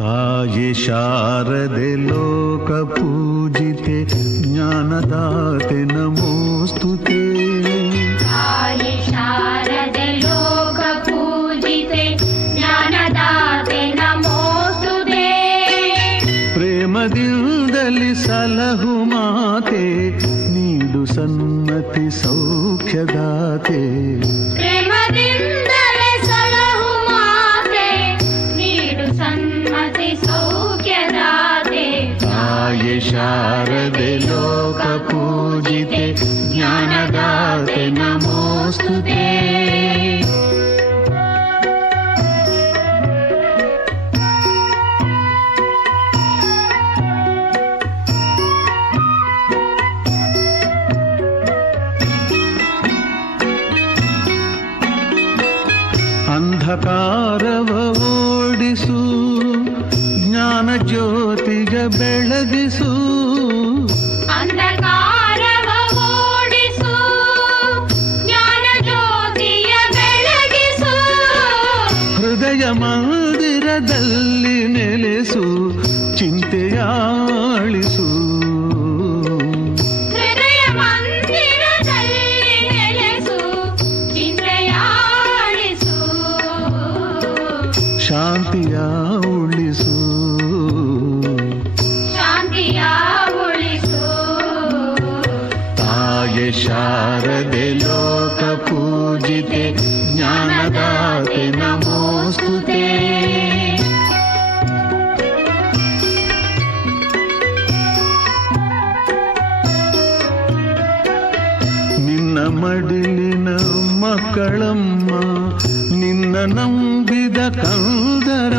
ताये शारदे लोकपूजिते ज्ञानदाते नमोऽस्तु ते। लोक पूजिते ज्ञान प्रेमदिलि सलघुते नीडु सन्मति सौख्यदाते। ನಮೋಸ್ತುತೆ ಅಂಧಕಾರವ ಓಡಿಸು ಜ್ಞಾನ ಜ್ಯೋತಿಗ ಬೆಳಗಿಸು ಮಂದಿರದಲ್ಲಿ ನೆಲೆಸು ಚಿಂತೆಯಾಳಿಸು. ಶಾಂತಿಯ ಉಳಿಸು. ತಾಯಿ ಶಾರದೆ ಲೋಕ ಪೂಜಿತೆ ಜ್ಞಾನದಾತೆ ನಮೋಸ್ತುತೆ ನಿನ್ನ ಮಡಿಲಿನ ಮಕ್ಕಳಮ್ಮ ನಿನ್ನ ನಂಬಿದ ಕಂದರಮ್ಮ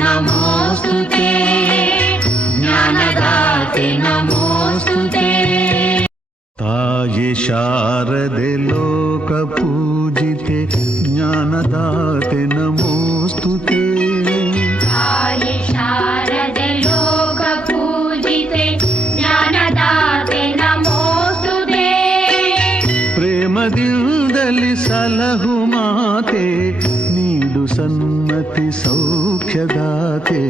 నమోస్తు జ్ఞానదాతే నమోస్తు తాయే శారదే లోక పూజితే జ్ఞానదాతే నమోస్తు తాయే శారదే లోక పూజితే జ్ఞానదాతే నమోస్తు ప్రేమదిందలి సలహు మాతే ಸನ್ಮತಿ ಸೌಖ್ಯದಾತೆ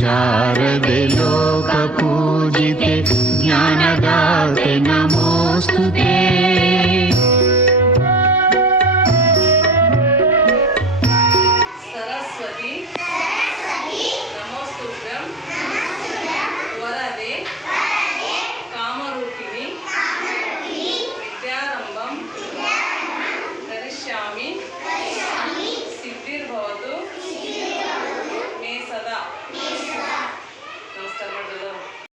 ಶಾರದೆ ಲೋಕ ಪೂಜಿತೆ ಜ್ಞಾನದಾತೆ ನಮೋಸ್ತುತೇ